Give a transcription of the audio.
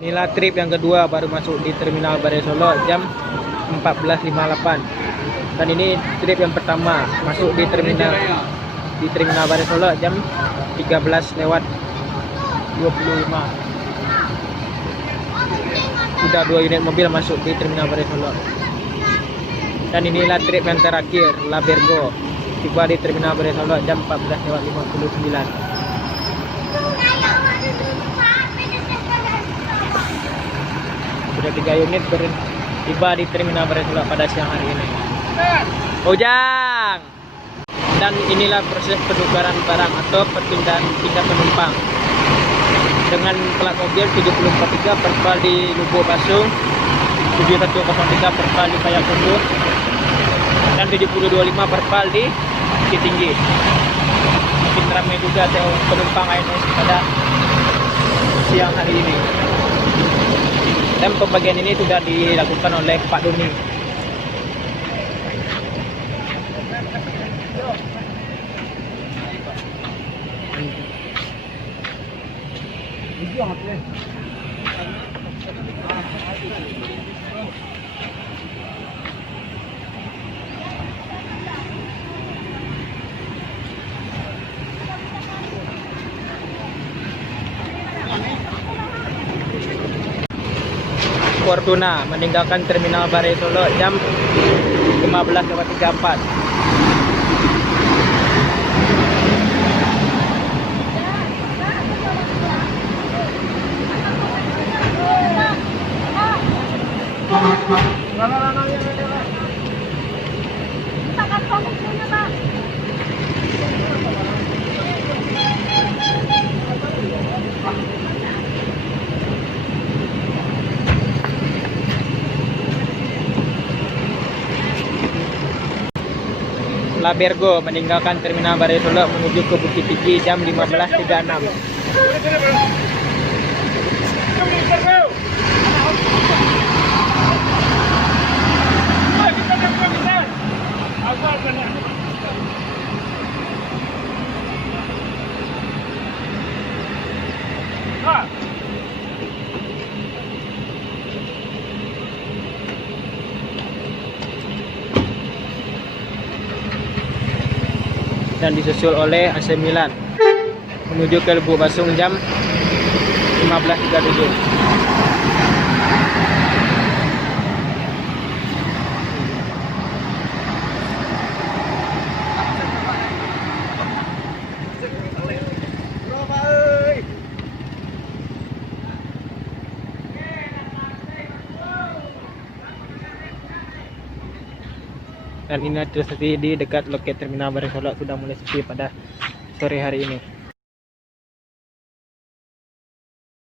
Inilah trip yang kedua baru masuk di Terminal Bare Solo jam 14.58. Dan ini trip yang pertama masuk di Terminal Bare Solo jam 13:25. Sudah 2 unit mobil masuk di Terminal Bare Solo. Dan inilah trip yang terakhir, Labergo, tiba di Terminal Bare Solo jam 14:59. Sudah 3 unit tiba di Terminal Bare Solo pada siang hari ini. Ojang. Dan inilah proses penukaran barang atau pindah penumpang. Dengan plat mobil 743 perpal di Lubuk Pasung, 7103 perpal di Payakumbuh, dan 7025 perpal di Bukit Tinggi. Makin ramai juga penumpang ANS pada siang hari ini. Dan pembagian ini sudah dilakukan oleh Pak Doni. Fortuna meninggalkan Terminal Bare Solo jam 15:34. Labergo meninggalkan Terminal Bare Solo menuju ke Bukit Tinggi jam 15:36. Dan disusul oleh AC Milan menuju ke Lubuk Pasung jam 15:37. Dan ini terjadi di dekat loket Terminal Bare Solo sudah mulai sepi pada sore hari ini.